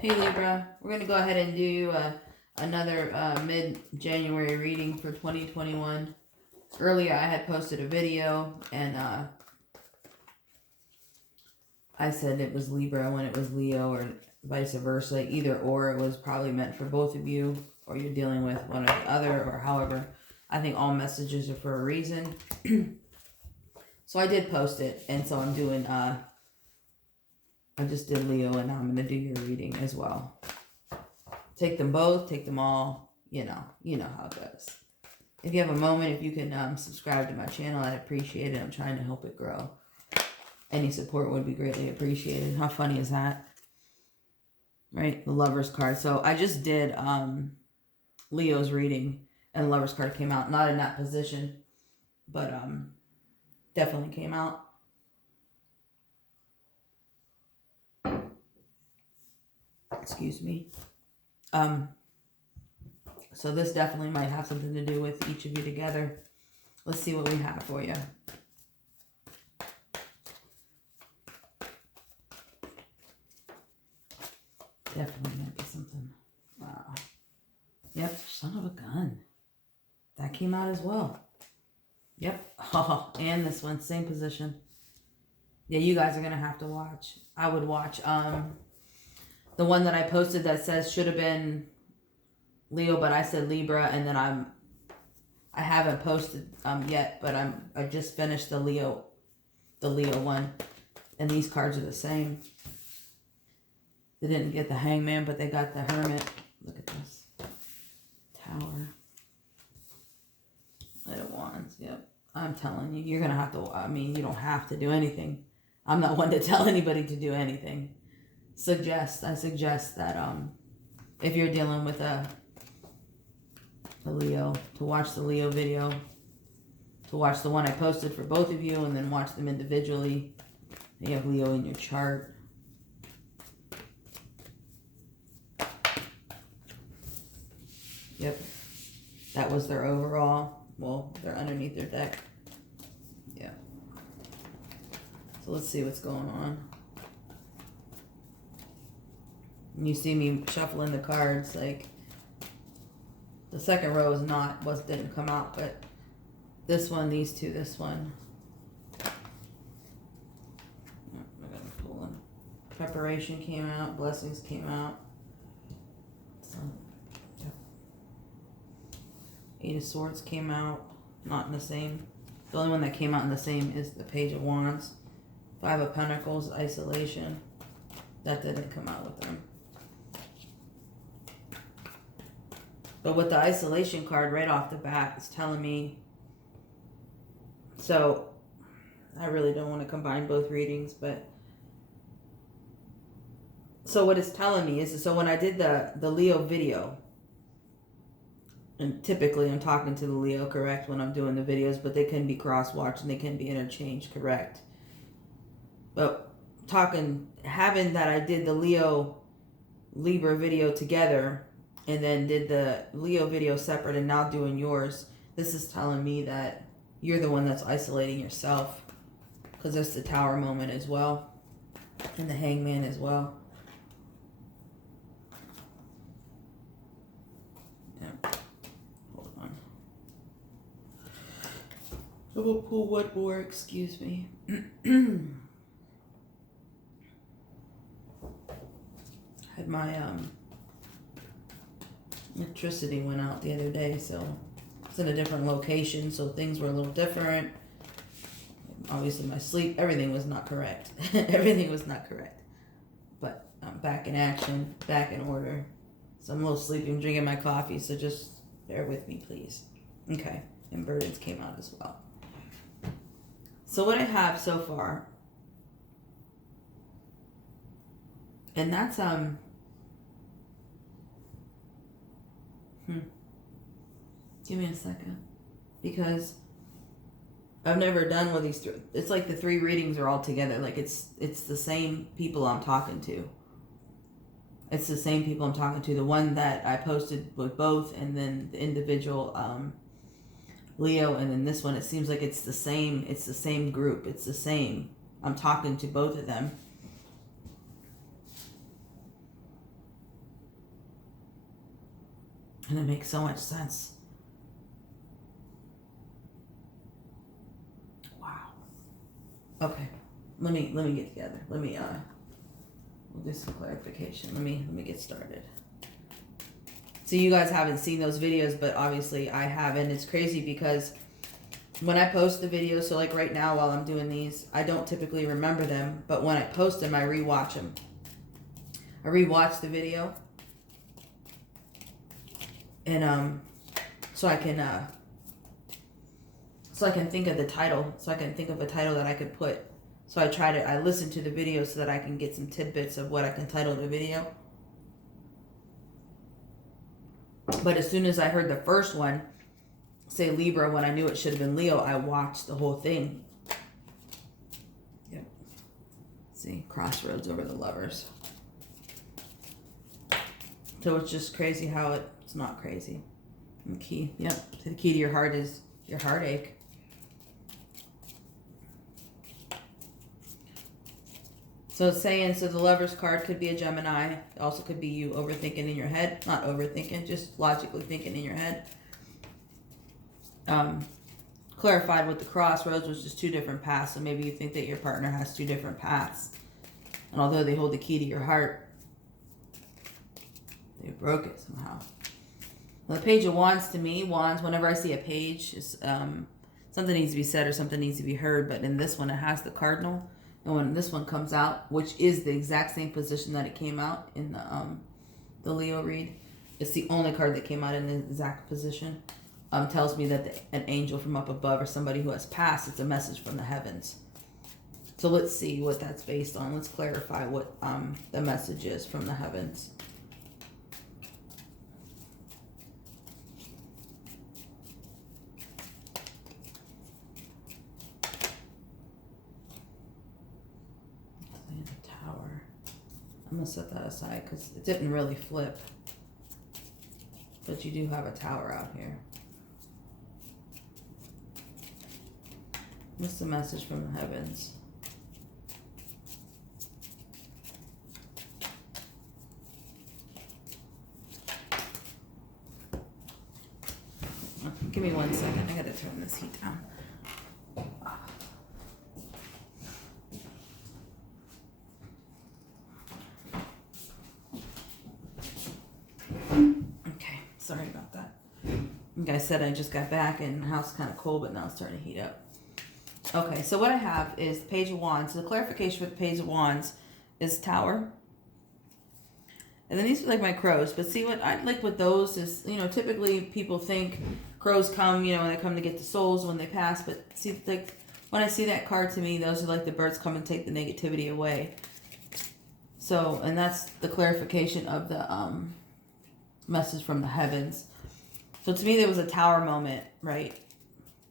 Hey Libra, we're going to go ahead and do another mid-January reading for 2021. Earlier I had posted a video and I said it was Libra when it was Leo or vice versa. Either or, it was probably meant for both of you, or you're dealing with one or the other, or however. I think all messages are for a reason. So I did post it, and so I'm doing I just did Leo, and now I'm going to do your reading as well. Take them both, take them all, you know how it goes. If you have a moment, if you can subscribe to my channel, I'd appreciate it. I'm trying to help it grow. Any support would be greatly appreciated. How funny is that? Right, the Lover's card. So I just did Leo's reading, and the Lover's card came out. Not in that position, but definitely came out. Excuse me. So this definitely might have something to do with each of you together. Let's see what we have for you. Definitely might be something. Wow. Yep, son of a gun. That came out as well. Yep. Oh, and this one, same position. Yeah, you guys are gonna have to watch. I would watch the one that I posted that says should have been Leo, but I said Libra, and then I haven't posted yet, but I just finished the Leo one, and these cards are the same. They didn't get the Hangman, but they got the Hermit. Look at this. Tower. Knight of Wands. Yep. I'm telling you, you're going to have to, you don't have to do anything. I'm not one to tell anybody to do anything. I suggest that if you're dealing with a Leo, to watch the Leo video, to watch the one I posted for both of you, and then watch them individually. You have Leo in your chart. Yep, that was their overall. Well, they're underneath their deck. Yeah. So let's see what's going on. You see me shuffling the cards, like the second row didn't come out, but this one, these two, this one. I gotta pull them. Preparation came out, blessings came out. So, yeah. Eight of Swords came out, not in the same. The only one that came out in the same is the Page of Wands. Five of Pentacles, isolation. That didn't come out with them. But with the isolation card right off the bat, it's telling me, so I really don't want to combine both readings, but so what it's telling me is, so when I did the Leo video, and typically I'm talking to the Leo, correct, when I'm doing the videos, but they can be cross-watched and they can be interchanged, correct? But having that I did the Leo Libra video together, and then did the Leo video separate, and now doing yours, this is telling me that you're the one that's isolating yourself, because there's the Tower moment as well, and the Hangman as well. Yeah. Hold on. I will pull one more, excuse me. Had my electricity went out the other day, so it's in a different location, so things were a little different. Obviously my sleep, everything was not correct. Everything was not correct. But I'm back in action, back in order. So I'm a little sleepy, I'm drinking my coffee, so just bear with me, please. Okay, and burdens came out as well. So what I have so far, and that's give me a second, because I've never done with these three. It's like the three readings are all together. Like it's the same people I'm talking to. It's the same people I'm talking to. The one that I posted with both, and then the individual Leo, and then this one. It seems like it's the same. It's the same group. It's the same. I'm talking to both of them. And it makes so much sense. Wow. Okay. Let me get together. We'll do some clarification. Let me get started. So you guys haven't seen those videos, but obviously I haven't. It's crazy because when I post the videos, so like right now while I'm doing these, I don't typically remember them, but when I post them, I rewatch them. I rewatch the video, and so I can think of the title, so I can think of a title that I could put. So I listen to the video so that I can get some tidbits of what I can title the video. But as soon as I heard the first one say Libra when I knew it should have been Leo, I watched the whole thing. Yep. See, crossroads over the Lovers. So it's just crazy how it's not crazy. And the key, yep. So the key to your heart is your heartache. So it's saying, so the Lovers card could be a Gemini. It also could be you overthinking in your head. Not overthinking, just logically thinking in your head. Clarified with the crossroads, which is two different paths. So maybe you think that your partner has two different paths. And although they hold the key to your heart, they broke it somehow. Well, the Page of Wands, to me, Wands, whenever I see a page, is something needs to be said or something needs to be heard. But in this one, it has the Cardinal. And when this one comes out, which is the exact same position that it came out in the Leo read, it's the only card that came out in the exact position. Tells me that an angel from up above or somebody who has passed, it's a message from the heavens. So let's see what that's based on. Let's clarify what the message is from the heavens. I'm going to set that aside because it didn't really flip. But you do have a tower out here. What's the message from the heavens? Give me 1 second. I got to turn this heat down. Sorry about that. Like I said, I just got back and the house is kind of cold, but now it's starting to heat up. Okay, so what I have is the Page of Wands. So the clarification for the Page of Wands is Tower. And then these are like my crows. But see, what I like with those is, typically people think crows come, when they come to get the souls when they pass. But see, like when I see that card, to me, those are like the birds come and take the negativity away. So, and that's the clarification of the message from the heavens. So to me, there was a tower moment, right?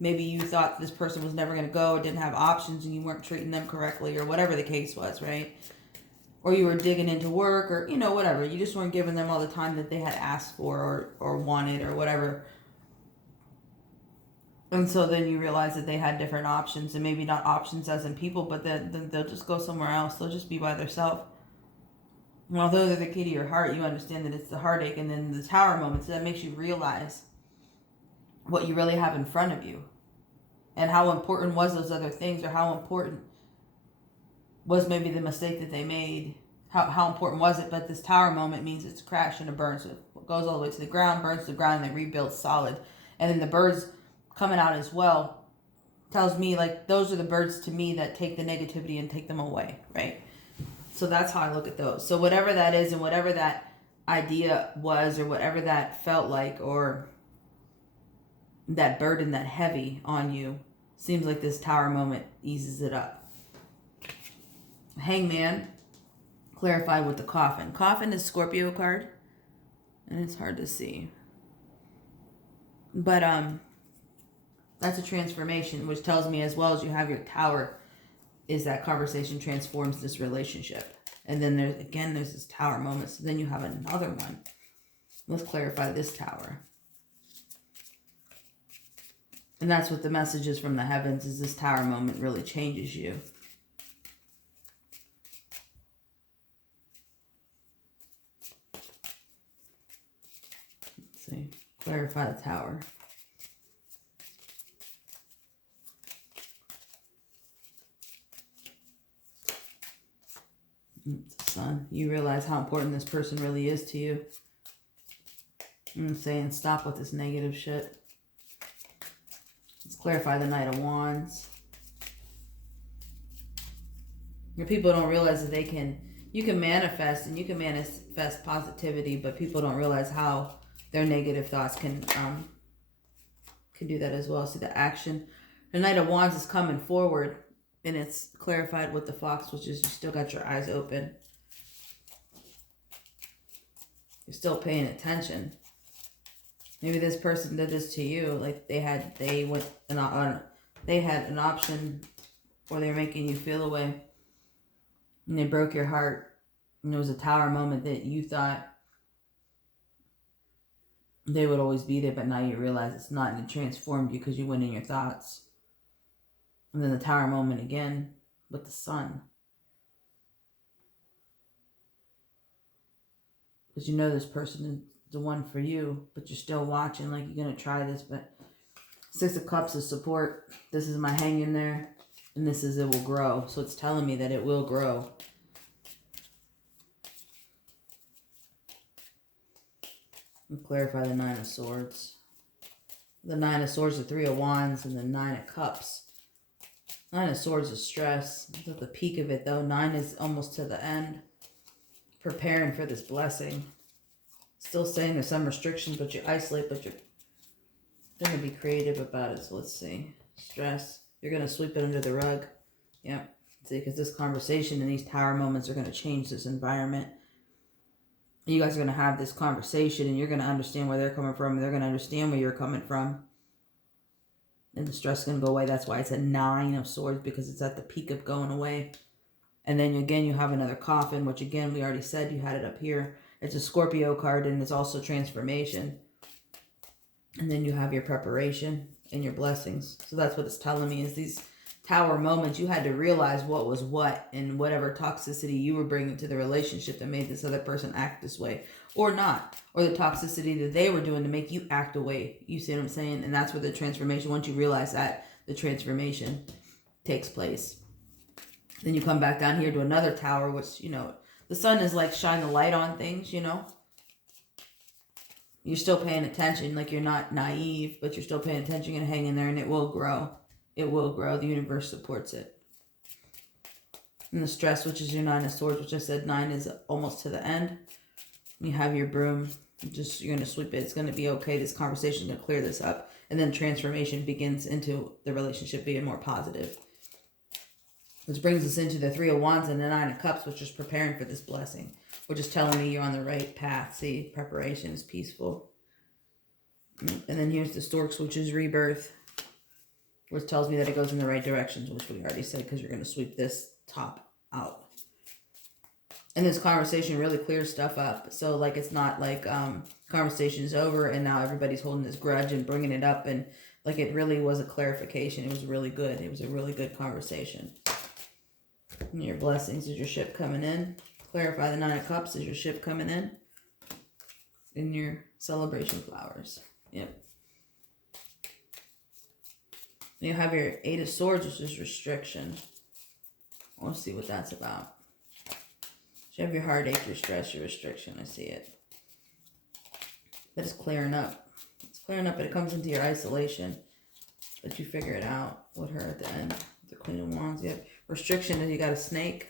Maybe you thought this person was never going to go or didn't have options and you weren't treating them correctly or whatever the case was, right? Or you were digging into work or, whatever. You just weren't giving them all the time that they had asked for or wanted or whatever. And so then you realize that they had different options, and maybe not options as in people, but then they'll just go somewhere else. They'll just be by themselves. And although they're the key to your heart, you understand that it's the heartache and then the tower moment. So that makes you realize what you really have in front of you. And how important was those other things, or how important was maybe the mistake that they made. How important was it? But this tower moment means it's a crash and a burn. So it goes all the way to the ground, burns to the ground, and then rebuilds solid. And then the birds coming out as well tells me, like, those are the birds to me that take the negativity and take them away, right? So that's how I look at those. So whatever that is and whatever that idea was or whatever that felt like or that burden, that heavy on you, seems like this tower moment eases it up. Hangman, clarify with the coffin. Coffin is Scorpio card, and it's hard to see. But that's a transformation, which tells me as well as you have your tower, is that conversation transforms this relationship. And then there's this tower moment. So then you have another one. Let's clarify this tower. And that's what the message is from the heavens, is this tower moment really changes you. Let's see. Clarify the Tower. The Sun. You realize how important this person really is to you. I'm saying stop with this negative shit. Let's clarify the Knight of Wands. Your people don't realize that you can manifest and you can manifest positivity, but people don't realize how their negative thoughts can do that as well. See the action. The Knight of Wands is coming forward, and it's clarified with the Fox, which is you still got your eyes open. You're still paying attention. Maybe this person did this to you, like they had an option, or they were making you feel away, and they broke your heart. And it was a Tower moment that you thought they would always be there, but now you realize it's not, and it transformed you because you went in your thoughts. And then the Tower moment again with the Sun. Because you know this person is the one for you, but you're still watching like you're going to try this. But Six of Cups is support. This is my hang in there. And this is it will grow. So it's telling me that it will grow. We'll clarify the Nine of Swords. The Nine of Swords, the Three of Wands, and the Nine of Cups. Nine of Swords is stress. It's at the peak of it though. 9 is almost to the end. Preparing for this blessing. Still saying there's some restrictions, but you isolate, but you're going to be creative about it. So let's see. Stress. You're going to sweep it under the rug. Yep. See, because this conversation and these Tower moments are going to change this environment. You guys are going to have this conversation, and you're going to understand where they're coming from, and they're going to understand where you're coming from. And the stress is going to go away. That's why it's a 9 of Swords, because it's at the peak of going away. And then again, you have another Coffin, which again, we already said you had it up here. It's a Scorpio card, and it's also transformation. And then you have your preparation and your blessings. So that's what it's telling me is these Tower moments, you had to realize what was what and whatever toxicity you were bringing to the relationship that made this other person act this way or not. Or the toxicity that they were doing to make you act away. You see what I'm saying? And that's where the transformation, once you realize that, the transformation takes place. Then you come back down here to another Tower, which, you know, the Sun is like shine the light on things, you know. You're still paying attention, like you're not naive, but you're still paying attention. You're going to hang in there and it will grow. It will grow. The universe supports it. And the stress, which is your 9 of Swords, which I said 9 is almost to the end. You have your broom. You're going to sweep it. It's going to be okay. This conversation is going to clear this up. And then transformation begins into the relationship being more positive. Which brings us into the 3 of Wands and the 9 of Cups, which is preparing for this blessing. Which is telling me you're on the right path. See, preparation is peaceful. And then here's the Storks, which is rebirth. Which tells me that it goes in the right directions, which we already said, because you're going to sweep this top out. And this conversation really clears stuff up. So, like, it's not like conversation is over and now everybody's holding this grudge and bringing it up. And, like, it really was a clarification. It was really good. It was a really good conversation. And your blessings is your ship coming in. Clarify the 9 of Cups is your ship coming in. And your celebration flowers. Yep. You have your 8 of Swords, which is restriction. We'll see what that's about. You have your heartache, your stress, your restriction. I see it. But it's clearing up. It's clearing up, but it comes into your isolation. But you figure it out with her at the end. The Queen of Wands. You have restriction, and you got a snake.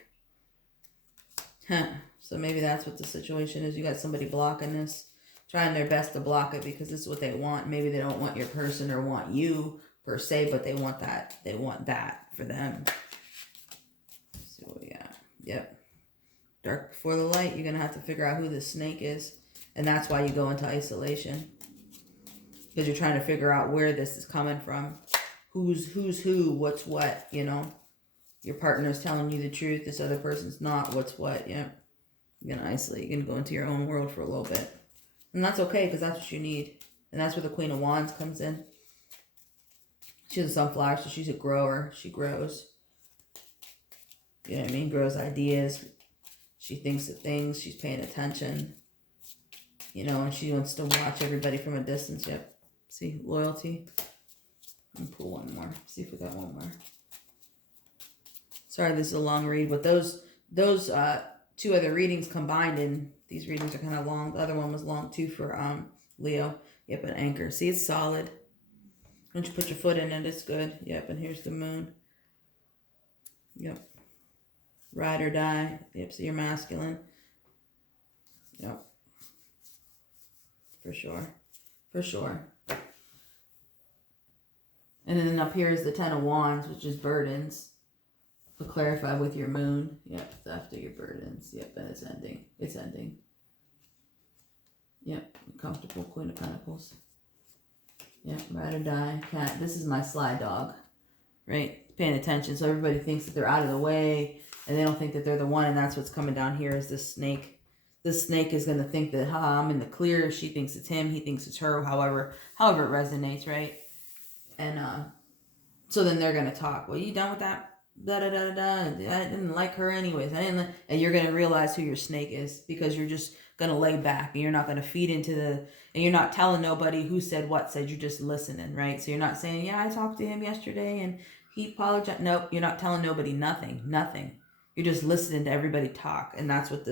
Huh. So maybe that's what the situation is. You got somebody blocking this. Trying their best to block it because this is what they want. Maybe they don't want your person or want you per se, but they want that. They want that for them. Let's see what we got. Yep. Dark before the light. You're going to have to figure out who this snake is. And that's why you go into isolation. Because you're trying to figure out where this is coming from. Who's who, what's what, you know. Your partner's telling you the truth. This other person's not. What's what, yeah. You're going to isolate. You're going to go into your own world for a little bit. And that's okay, because that's what you need. And that's where the Queen of Wands comes in. She's a sunflower, so she's a grower. She grows. You know what I mean? Grows ideas. She thinks of things. She's paying attention. You know, and she wants to watch everybody from a distance. Yep. See, loyalty. Let me pull one more. See if we got one more. Sorry, this is a long read, but those two other readings combined, and these readings are kind of long. The other one was long too for Leo. Yep, an anchor. See, it's solid. Once you put your foot in it, it's good. Yep, and here's the moon. Yep. Ride or die. Yep, so you're masculine. Yep. For sure. For sure. And then up here is the Ten of Wands, which is burdens. But clarify with your moon. Yep, after your burdens. Yep, and it's ending. It's ending. Yep, comfortable. Queen of Pentacles. Yep, ride or die. Cat. This is my sly dog. Right? Paying attention. So everybody thinks that they're out of the way. And they don't think that they're the one. And that's what's coming down here is this snake. This snake is going to think that, I'm in the clear. She thinks it's him. He thinks it's her. However it resonates, right? And so then they're going to talk. Well, you done with that? Da da da da. I didn't like her anyways. And you're going to realize who your snake is because you're just going to lay back and you're not going to feed into and you're not telling nobody who said what said. You're just listening, right? So you're not saying, yeah, I talked to him yesterday and he apologized. Nope, you're not telling nobody nothing. You're just listening to everybody talk, and that's what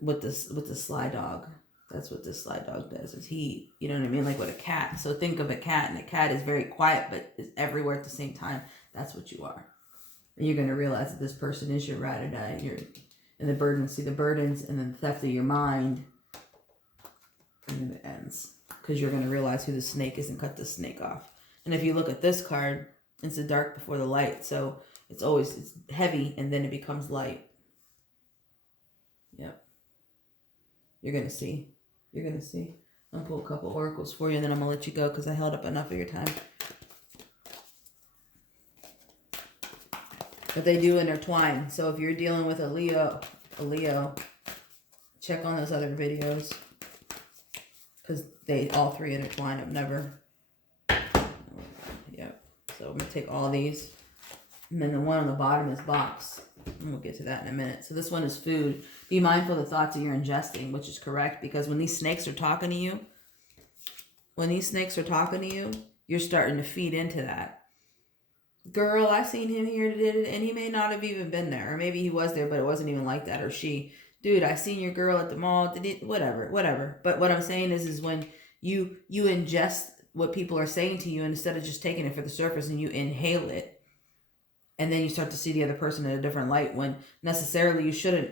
with the sly dog. That's what this sly dog does. Is he, you know what I mean? Like with a cat. So think of a cat, and a cat is very quiet, but is everywhere at the same time. That's what you are. And you're going to realize that this person is your ride or die. And the burdens, see the burdens, and then the theft of your mind. And then it ends. Because you're going to realize who the snake is and cut the snake off. And if you look at this card, it's the dark before the light. So it's heavy, and then it becomes light. Yep. You're going to see. You're going to see. I'll pull a couple oracles for you, and then I'm going to let you go because I held up enough of your time. But they do intertwine. So if you're dealing with a Leo, check on those other videos. Because they all three intertwine. I've never. Yep. So I'm going to take all these. And then the one on the bottom is box. And we'll get to that in a minute. So this one is food. Be mindful of the thoughts that you're ingesting, which is correct. Because when these snakes are talking to you, you're starting to feed into that. Girl, I seen him here, and he may not have even been there. Or maybe he was there, but it wasn't even like that. Or she, dude, I seen your girl at the mall. Whatever. But what I'm saying is when you ingest what people are saying to you, and instead of just taking it for the surface and you inhale it, and then you start to see the other person in a different light, when necessarily you shouldn't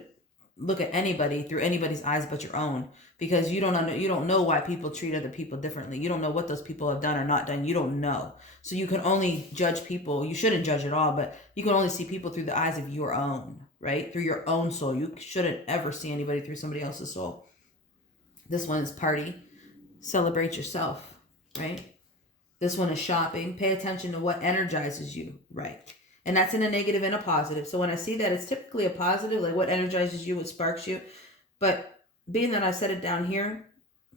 look at anybody through anybody's eyes but your own, because you don't know why people treat other people differently. You don't know what those people have done or not done. You don't know. So you can only judge people. You shouldn't judge at all, but you can only see people through the eyes of your own, right? Through your own soul. You shouldn't ever see anybody through somebody else's soul. This one is party. Celebrate yourself, right? This one is shopping. Pay attention to what energizes you, right? And that's in a negative and a positive. So when I see that, it's typically a positive, like what energizes you, what sparks you. But being that I set it down here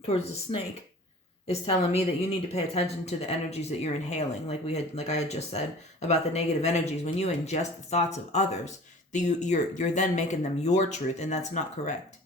towards the snake, is telling me that you need to pay attention to the energies that you're inhaling. Like I had just said about the negative energies. When you ingest the thoughts of others, you're then making them your truth, and that's not correct.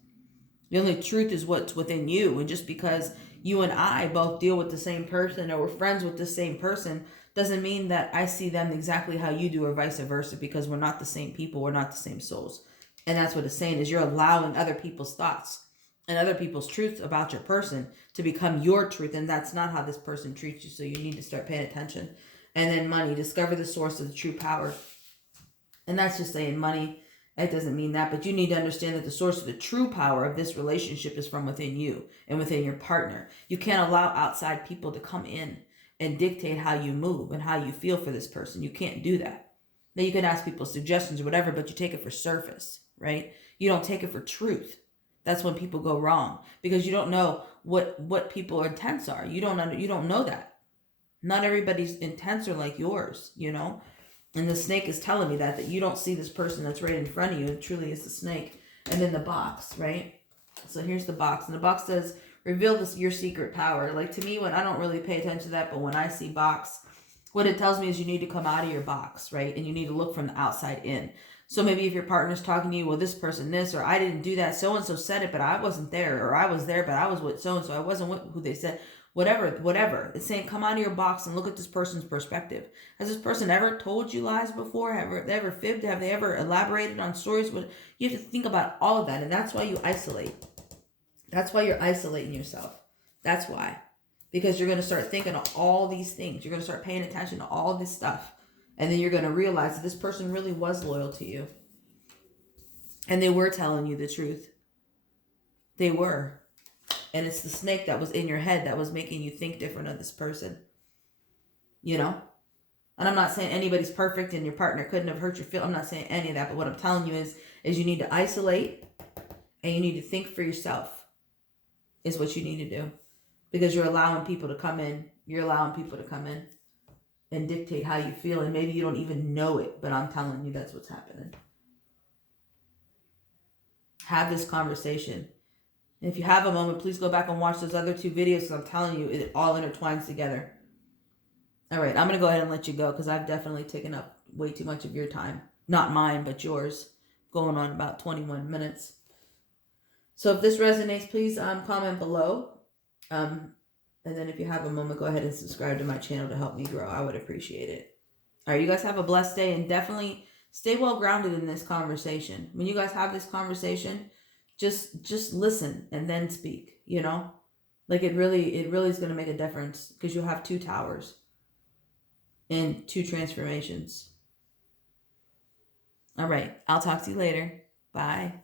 The only truth is what's within you. And just because you and I both deal with the same person, or we're friends with the same person, doesn't mean that I see them exactly how you do, or vice versa, because we're not the same people. We're not the same souls. And that's what it's saying, is you're allowing other people's thoughts and other people's truths about your person to become your truth. And that's not how this person treats you. So you need to start paying attention. And then money, discover the source of the true power. And that's just saying money. It doesn't mean that, but you need to understand that the source of the true power of this relationship is from within you and within your partner. You can't allow outside people to come in and dictate how you move and how you feel for this person. You can't do that. Now you can ask people suggestions or whatever, but you take it for surface, right? You don't take it for truth. That's when people go wrong, because you don't know what people's intents are. You don't know that. Not everybody's intents are like yours, you know? And the snake is telling me that you don't see this person that's right in front of you. It truly is the snake. And then the box, right? So here's the box. And the box says, reveal your secret power. Like, to me, when I don't really pay attention to that, but when I see box, what it tells me is you need to come out of your box, right? And you need to look from the outside in. So maybe if your partner's talking to you, well, this person this, or I didn't do that, so and so said it, but I wasn't there, or I was there, but I was with so and so, I wasn't with who they said. Whatever. It's saying come out of your box and look at this person's perspective. Has this person ever told you lies before? Have they ever fibbed? Have they ever elaborated on stories? You have to think about all of that, and that's why you isolate. That's why you're isolating yourself. That's why. Because you're going to start thinking of all these things. You're going to start paying attention to all this stuff. And then you're going to realize that this person really was loyal to you. And they were telling you the truth. They were. And it's the snake that was in your head that was making you think different of this person. You know? And I'm not saying anybody's perfect and your partner couldn't have hurt your feelings. I'm not saying any of that. But what I'm telling you is you need to isolate and you need to think for yourself. Is what you need to do. Because you're allowing people to come in. You're allowing people to come in and dictate how you feel. And maybe you don't even know it. But I'm telling you that's what's happening. Have this conversation. And if you have a moment, please go back and watch those other 2 videos. Because I'm telling you, it all intertwines together. All right, I'm going to go ahead and let you go. Because I've definitely taken up way too much of your time. Not mine, but yours. Going on about 21 minutes. So if this resonates, please comment below. And then if you have a moment, go ahead and subscribe to my channel to help me grow. I would appreciate it. All right, you guys have a blessed day. And definitely stay well grounded in this conversation. When you guys have this conversation, just listen and then speak, you know? Like it really is going to make a difference because you'll have 2 towers and 2 transformations. All right. I'll talk to you later. Bye.